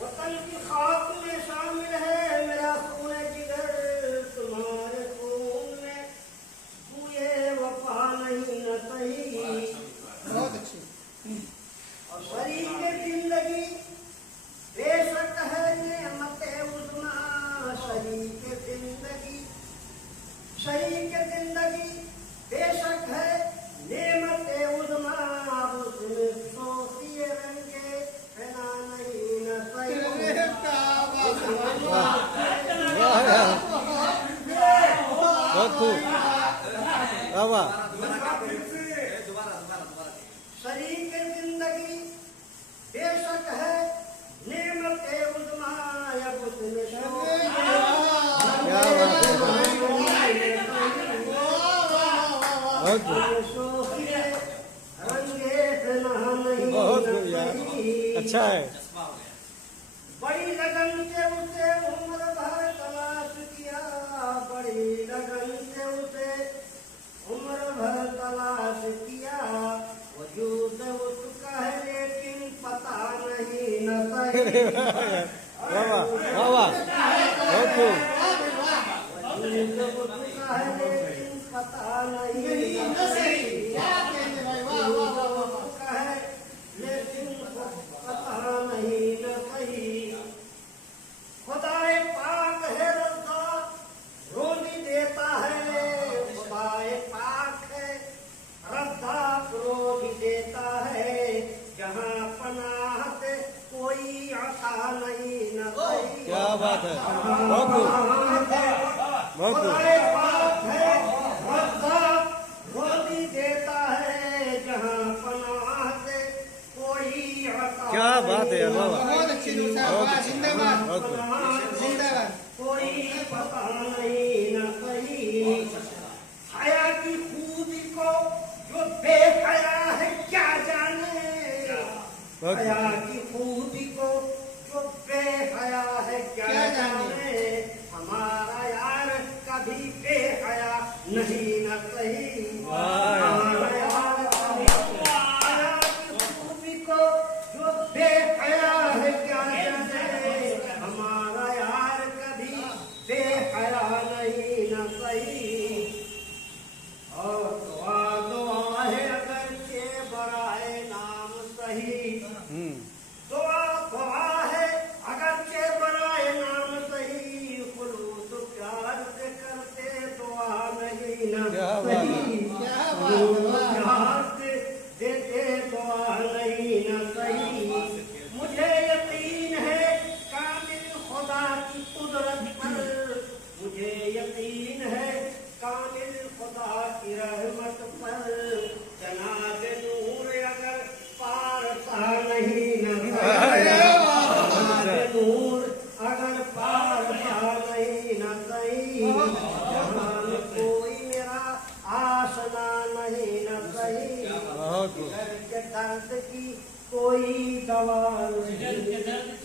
वतन की खाक में शामिल है मेरा खून जिगर, तुम्हारे खून में हुए वफा नहीं न सही। बहुत अच्छी। और शरीक जिंदगी बेशक है नेमत उज़्मा, शरीक जिंदगी बेशक है नेमत उज़्मा, उसमें सोफिए रंगे फना नहीं न सही। बहुत खूब। वाह शरीक जिंदगी बेशक है नेमत उज़्मा, अब उसमें सोफिए रंगे फना नहीं बहुत न बढ़िया। सही। अच्छा है। बड़ी लगन से उसे उम्र भर तलाश किया, बड़ी लगन से उसे उम्र भर तलाश किया, वजूद उसका है लेकिन पता नहीं न सही। वाह बहुत खूब। वजूद उसका है लेकिन पता नहीं न सही। वजूद उसका है लेकिन पता नहीं न सही। खुदाए पाक है रज़्ज़ा रोज़ी देता है, खुदाए पाक है रज़्ज़ा रोज़ी देता है, जहाँ पनाह से कोई आता नहीं न सही। क्या बात है। बहुत खूब। बहुत खूब। खुदाए पाक है रज़्ज़ा रोज़ी देता है, जहाँ पनाह से कोई आता क्या बात है यार। वाह बहुत अच्छी दूसरा। जिंदाबाद बहुत खूब। जिंदाबाद। कोई पता नहीं न सही। हया की खूबी को जो बेहया है क्या जाने, बहुत हया की खूबी को जो बेहया है क्या जाने, हमारा यार कभी बेहया नहीं न सही। हमारा यार कभी हया की खूबी को जो बेहया है क्या जाने, हमारा यार कभी बेहया नहीं न सही। और दुआ दुआ है अगर के बराए नाम सही, दुआ दुआ है अगर के बराए नाम सही, खुलूस प्यार से करते दुआ नहीं न क्या बात है। सही। खुलूस प्यार से देते दुआ नहीं न सही। मुझे यकीन है कामिल खुदा की कुदरत पर, मुझे यकीन है कामिल खुदा की रहमत पर, जनाब नूर अगर पार पा नहीं न सही, जनाब नूर अगर पार पा नहीं न सही, जहां में कोई मेरा आसना नहीं न सही। बहुत खूब। दर्द की कोई दवा नहीं।